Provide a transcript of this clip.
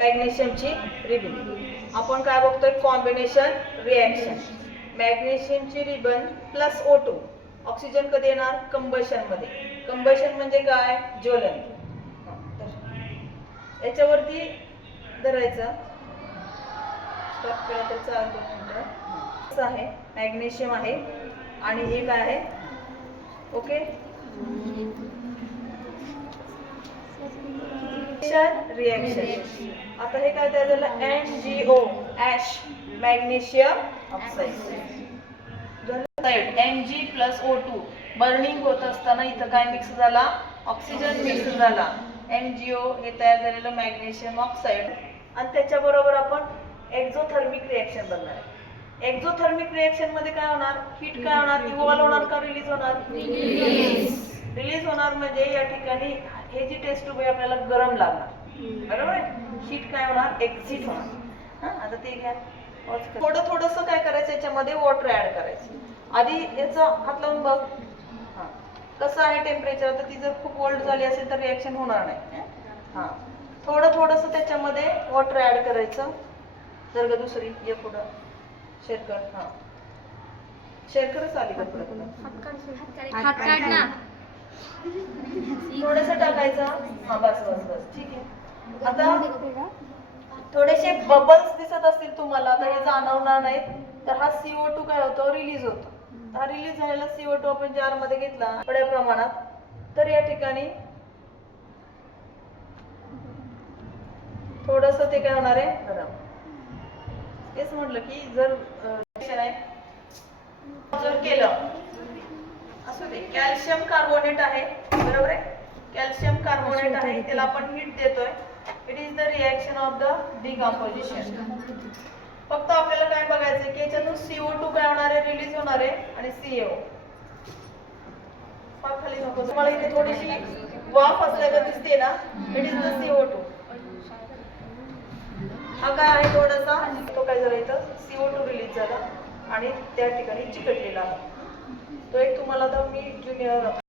मॅग्नेशियमची ribbon. आपण काय बघतोय? Combination reaction. मॅग्नेशियमची रिबन प्लस O2. ऑक्सिजन कधी येणार? कंबशन मध्ये. कंबशन म्हणजे काय? ज्वलन. याच्यावरती धरायचं. स्टॉप केला तर चालेल 2 मिनिटं. असं आहे, मॅग्नेशियम आहे आणि हे काय आहे? Okay, reaction. आता हे काय तयार झालं? MgO, ash, magnesium oxide. Mg plus O2 burning होत असताना इथं काय मिक्स झाला? ऑक्सिजन मिक्स झाला. MgO हे तयार झालेलं मॅग्नेशियम ऑक्साईड आणि त्याच्याबरोबर आपण एक्झोथर्मिक रिएक्शन बनणार आहे. एक्झोथर्मिक रिएक्शन मध्ये काय होणार? हीट काय होणार? इव्हॉल्व होणार का रिलीज होणार? रिलीज होणार. म्हणजे या ठिकाणी हे जी टेस्ट ट्यूब आहे आपल्याला गरम लागणार, बरोबर आहे? हीट काय होणार? एक्झिट होणार. आता ते घ्या. थोडंसं काय करायचं, याच्यामध्ये वॉटर ऍड करायचं. आधी याचा हात लावून बघ कसं आहे टेम्परेचर. तर ती जर खूप कोल्ड झाली असेल तर रिएक्शन होणार नाही. थोडंसं त्याच्यामध्ये वॉटर ऍड करायचं. जर का दुसरी ये पुढं शेअर कर. शेअर करच आली का पुढं? थोडंसं टाकायचं. बस, ठीक आहे. आता थोडेसे बबल्स दिसत असतील तुम्हाला, तर हे जाणवणार नाहीत. तर हा CO2 काय होतो? रिलीज होतो. हा रिलीज झालेला CO2 आपण जार मध्ये घेतला थोड्या प्रमाणात, तर या ठिकाणी थोडंसं ते काय होणार आहे? गरम. तेच म्हटलं की जर जर केलं असू दे. कॅल्शियम कार्बोनेट आहे, बरोबर आहे? कॅल्शियम कार्बोनेट आहे, त्याला आपण हीट देतोय. It is the reaction of the decomposition. फक्त आपल्याला काय बघायचं की याच्यातून CO2 काय होणार आहे? रिलीज होणार आहे आणि CO खाली नको. तुम्हाला इथे थोडीशी वाफ असल्याला दिसते ना? It is the CO2. हा काय आहे? थोडासा तो काय झाला? इथं CO2 रिलीज झाला आणि त्या ठिकाणी चिकटलेला आहे. तो एक तुम्हाला तर मी ज्युनियर